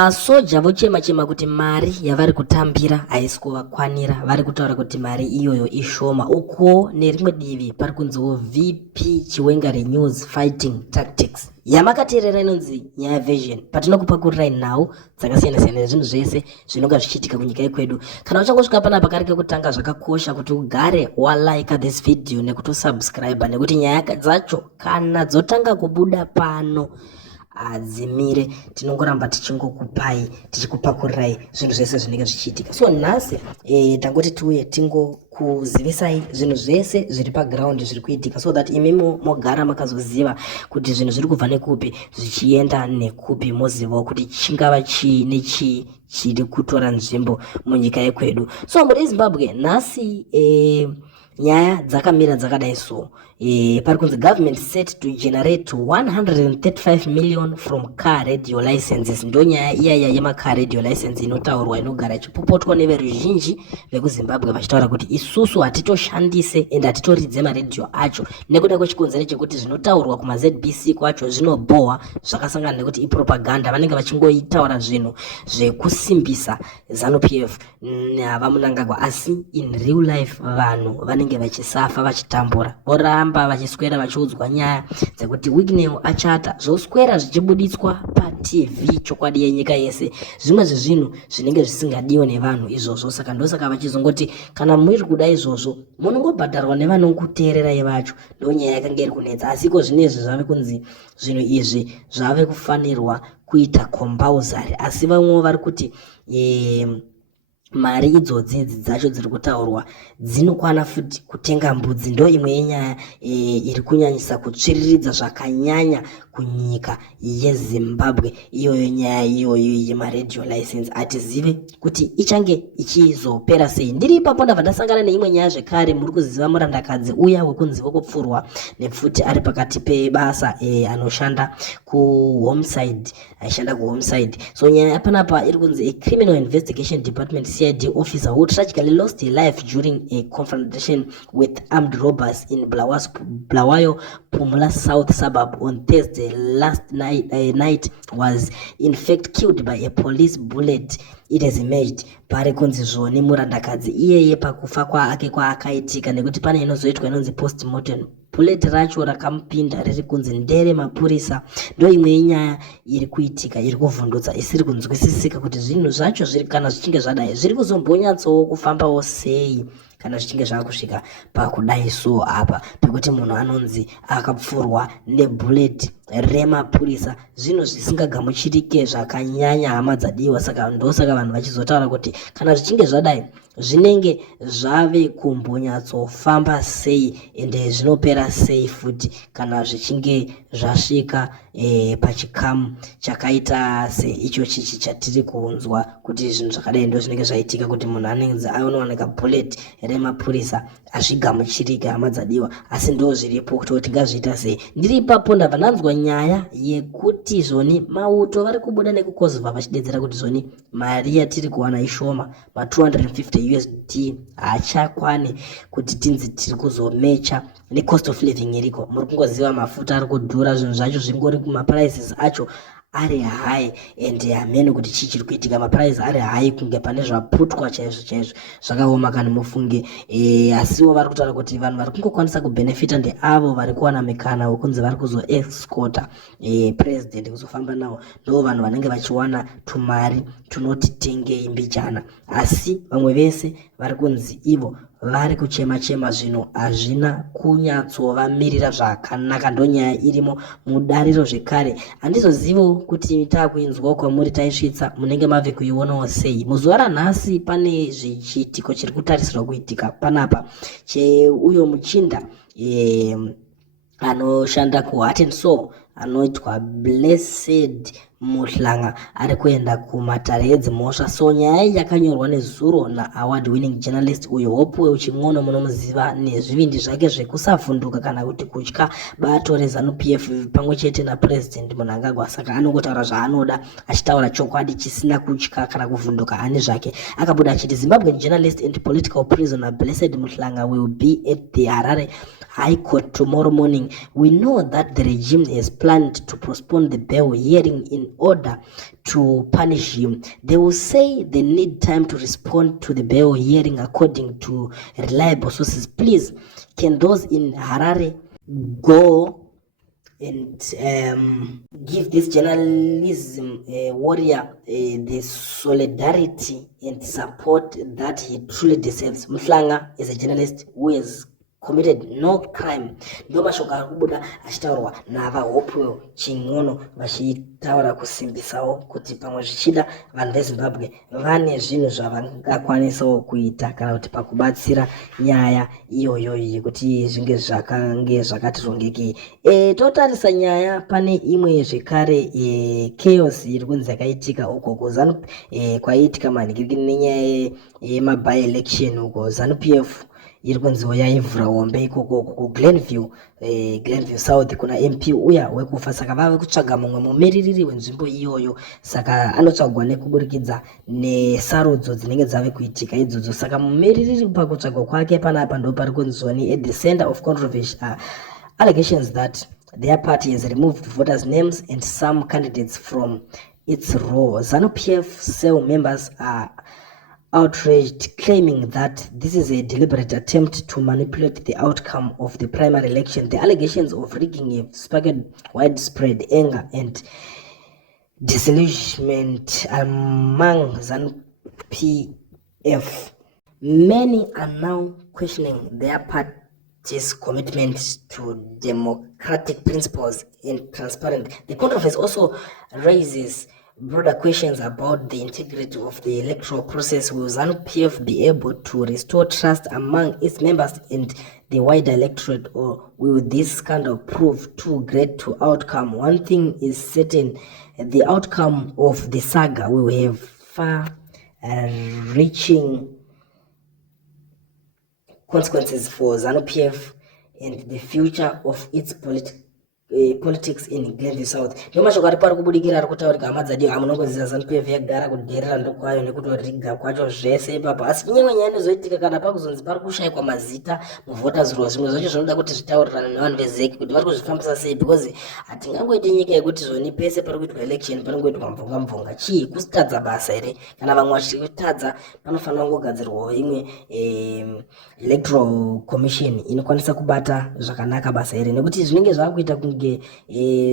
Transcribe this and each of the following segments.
Masoja vochema kuti mari yavari kutambira haisi kuvakwanira, vari kutaura kuti mari iyoyo ishoma. Uko nerimwe divi pari kunziwo VP Chiwenga News Fighting Tactics yamakateerera inonzi Nyaya Vision. Patinokupakurai nhau dzakasiyana-siyana zvinhu zvese zvinonga zvichiitika kunyika yekwedu. Kana uchangosvika panapa kari kekutanga, zvakakosha kuti ugare walike this video nekutosubscribe, nekuti nyaya dzacho kana dzotanga kubuda pano adzimire tinongoramba tichingokupai tichikupakurai zvinhu zvese zvinenge zvichiitika. So nhasi tangoti tiuye tingokuzivisai zvinhu zvese zviri paground zviri kuitika, so that imi mogara makazoziva kuti zvinhu zviri kubva nekupi zvichienda nekupi, mozivawo kuti chingava chii nechii chiri kutora nzvimbo munyika yekwedu. So muri Zimbabwe nhasi nyaya dzakamira dzakadai so. Pari kunzi government set to generate 135 million from car radio licenses. Ndo nyaya iyaya yemacar radio license inotaurwa, inogara ichipopotwa neveruzhinji vekuzimbabwe vachitaura kuti isusu hatitoshandise ende hatitoridze maradio acho, nekuda kwechikonzero chekuti zvinotaurwa kumaZBC kwacho zvinobhohwa, zvakasangana nekuti ipropaganda. Vanenge vachingoitaura zvinhu zvekusimbisa ZANU-PF navamunangagwa, asi in real life vanhu vanenge vachisafa vachitambura, voramba vachiswera vachiudzwa nyaya dzekuti Wignell achata, zvoswera zvichibuditswa paTV chokwadi yenyika yese. Zvimwe zvezvinhu zvinenge zvisingadiwa nevanhu izvozvo. Saka ndosaka vachizongoti kana muri kuda izvozvo munongobhadharwa nevanongoteererai vacho. Ndo nyaya yakanga iri kunetsa, asiko zvinezvi zvave kunzi zvinhu izvi zvave kufanirwa kuita compulsory, asi vamwe vari kuti mari idzodzi dzacho dziri kutaurwa dzinokwana futi kutenga mbudzi. Ndo imwe yenyaya iri kunyanyisa kutsviriridza zvakanyanya kunyika yeZimbabwe, iyoyo nyaya iyoyo yemaradio license. Hatizive kuti ichange ichizopera sei. Ndiri ipapo ndabva ndasangana neimwe nyaya zvekare. Muri kuziva murandakadzi uya wekunzi wokupfurwa nepfuti ari pakati pebasa anoshanda kuhomeside, aishanda kuhomeside. So nyaya yapanapa iri kunzi a criminal investigation department CID officer who tragically lost her life during a confrontation with armed robbers in Bulawayo Phumula South suburb on Thursday last night was in fact killed by a police bullet, it has emerged. Pari kunzi zvoni murandakadzi iyeye pakufa kwake kwaakaitika nekuti pane inozoitwa inonzi postmortem. Bullet racho rakamupinda riri kunzi ndere mapurisa. Ndo imwe yenyaya iri kuitika, iri kuvhundutsa, isiri kunzwisisika kuti zvinhu zvacho zviri kana zvichinge zvadai zviri kuzombonyatsowo kufambawo sei kana zvichinge zvakusvika pakudai so apa pekuti munhu anonzi akapfurwa nebullet remapurisa, zvinhu zvisingagamuchirike zvakanyanya, hama dzadiwa. Saka ndosaka vanhu vachizotaura kuti kana zvichinge zvadai zvinenge zvave kumbonyatsofamba sei ende zvinopera sei futi kana zvichinge zvasvika pachikamu chakaita seicho chichi chatiri kunzwa kuti zvinhu zvakadai ndo zvinenge zvaitika, kuti munhu anenge anowanika bullet remapurisa azvigamuchirike, hama dzadiwa. Asi ndo zviripo kuti ngazviita sei. Ndiri ipapo ndabva ndanzwa nyaya yekuti zvoni mauto vari kubuda nekukozva vachidedzera kuti zvoni mari yatiri kuwana ishoma, ma250 USD hachakwani kuti tinzi tiri kuzomecha necost of living iriko. Muri kungoziva mafuta ari kudhura, zvinhu zvacho zvingori kumaprices acho ari high, and hamene kuti chii chiri kuitika. Maprice ari high kunge pane zvaputwa chaizvo chaizvo, zvakaoma kana mufunge. Asiwo vari kutaura kuti vanhu vari kungokwanisa kubenefita ndeavo vari kuwana mikana wekunzi vari kuzoescota president kuzofamba nawo, ndo vanhu vanenge vachiwana tumari tunoti tengei mbijana. Asi vamwe vese vari kunzi ivo vari kuchema zvino hazvina kunyatsovamirira zvakanaka. Ndo nyaya irimo mudariro zvekare. Handizozivo kuti taakuinzwa kwamuri taisvitsa munenge mave kuionawo sei. Muzuva ranhasi pane zvichiitiko chiri kutarisirwa kuitika panapa cheuyo muchinda anoshanda kuHeart and Soul anoitwa Blessed Muhlanga ari kuenda kumatare edzimhosva. So nyaya yakanyorwa nezuro naaward winning journalist uyo Hope Uching'ono, munomuziva nezvivindi zvake zvekusavhunduka kana kuti kutya bato reZANU-PF pamwe chete napresident Mnangagwa. Saka anongotaura zvaanoda, achitaura chokwadi chisina kutya kana kuvhunduka ani zvake. Akabuda achiti Zimbabwean journalist and political prisoner Blessed Muhlanga will be at the Harare High Court tomorrow morning. We know that the regime has planned to postpone the bail hearing in in order to punish him. They will say they need time to respond to the bail hearing according to reliable sources. Please, can those in Harare go and give this journalism warrior the solidarity and support that he truly deserves? Mhlanga is a journalist who has committed no crime. Ndo mashoko akubuda achitaurwa navahopu ching'ono vachitaura kusimbisawo kuti pamwe zvichida vanhu veZimbabwe vane zvinhu zvavangakwanisawo kuita kana kuti pakubatsira nyaya iyoyo yekuti zvinge zvakati rongekei. Totarisa nyaya pane imwe zvekare chaos iri kunzi yakaitika uko ZANU kwaiitika manhikirikiri nenyaya yemaby election uko ZANU PF iri kunziwo yaivhura hombe ikoko kuGlenview South kuna MP uya wekufa. Saka vave kutsvaga mumwe mumiririri wenzvimbo iyoyo, saka anotsvagwa nekuburikidza nesarudzo dzinenge dzave kuitika idzodzo. Saka mumiririri pakutsvagwa kwake panapa ndo pari kunziwa ni at the center of controversy allegations that their party has removed voters' names and some candidates from its row. ZANU-PF cell members are outraged, claiming that this is a deliberate attempt to manipulate the outcome of the primary election. The allegations of rigging have sparked widespread anger and disillusionment among ZANU-PF. Many are now questioning their party's commitment to democratic principles and transparency. The controversy also raises broader questions about the integrity of the electoral process. Will ZANU-PF be able to restore trust among its members and the wider electorate, or will this scandal prove too great to outcome? One thing is certain, the outcome of the saga will have far-reaching consequences for ZANU-PF and the future of its politics in Glenview South. Ndio mashoko ari pari kubudikira ari kutaurika amadzadi amunongoziva ZANU-PF yagara kudherera ndokwayo nekutoriga kwacho zvese ipapo, asi nyimwe nyaya inozoitika kana pakuzonzi pari kushayikwa mazita muvoters roll. Zvimwe zvacho zvinoda kuti zvitaurirane nevanhu vezeki kuti vari kuzvifambisa sei, because hatingangoiti nyika yekuti zvoni pese pari kuitwa election panongoitwa mvonga chii, kusitadza basa here? Kana vamwe vachitadza panofanira kungogadzirwawo imwe electoral commission inokwanisa kubata zvakanaka basa here, nekuti zvinenge zvakuita kunge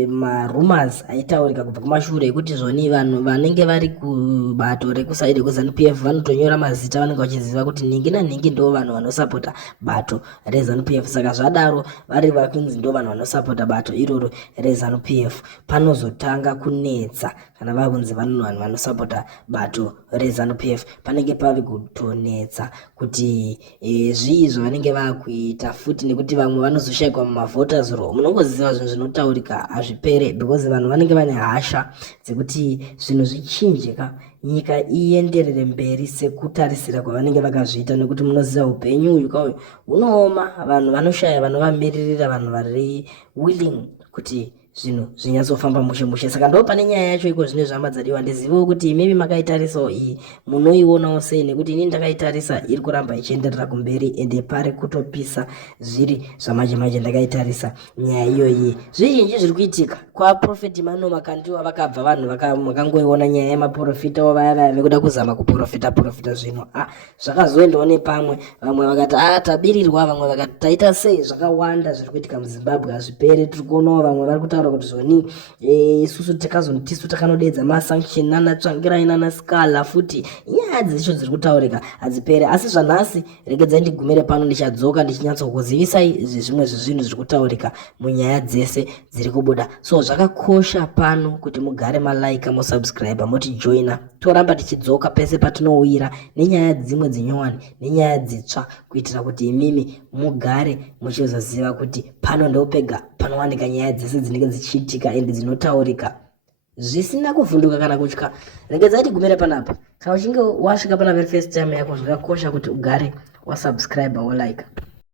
marumors aitaurika kubva kumashure ekuti zvoni vanhu vanenge vari kubato rekusaidi kweZANU-PF vanotonyora mazita, vanenge vachiziva kuti ningi naningi ndo vanhu vanosapota bato reZANU-PF. Saka zvadaro vari vakunzi ndo vanhu vanosapota bato iroro reZANU-PF, panozotanga kunetsa kana vakunzi vanhu vanosapota bato reZANU-PF, panenge pave kutonetsa kuti zvii zvavanenge vakuita futi, nekuti vamwe vanozoshayikwa mumavoters roll. Munongoziva zvinhu zvinotaurika hazvipere, because vanhu vanenge vane hasha dzekuti zvinhu zvichinjika, nyika ienderere mberi sekutarisira kwavanenge vakazviita, nekuti munoziva upenyu uyu kauyu hunooma, vanhu vanoshaya vanovamiririra, vanhu vari willing kuti zvinhu zvinyatsofamba mushe. Saka ndo pane nyaya yacho iko zvine zvamadzadiwa. Ndizivewo kuti imimi makaitarisawo iyi munoionawo sei, nekuti ini ndakaitarisa iri kuramba ichienderera kumberi ende pari kutopisa zviri zvamanje ndakaitarisa nyaya iyoyi. Zvizhinji zviri kuitika kwaProfeti Manoma kandiwa vakabva vanhu vakangoiona nyaya yemaprofita vaya vekuda kuzama kuprofita zvino zvakazoendawo nepamwe, vamwe vakati tabirirwa, vamwe vakati taita sei. Zvakawanda zviri kuitika muZimbabwe hazviperi. Tiri kuonawo vamwe vari kutaura kuti zvoni isusu tisu takanodedza masanction nanatsvangirai nanaskala futi. Nyaya dzicho dziri kutaurika hadziperi, asi zvanhasi regedzai ndigumire pano ndichadzoka ndichinyatsokuzivisai zvimwe zvezvinhu zviri kutaurika munyaya dzese dziri kubuda. So zvakakosha pano kuti mugare malaika, musubscribe, mutijoina, toramba tichidzoka pese patinouira nenyaya dzimwe dzinyowani nenyaya dzitsva, kuitira kuti imimi mugare muchizoziva kuti pano ndo pega panowanika nyaya dzese dzinenge dzichiitika ende dzinotaurika zvisina kuvhunduka kana kutya. Regedzai tigumire panapa. Kana uchinge wasvika pana very first time yako, zvakakosha kuti ugare wasubscribe wolike.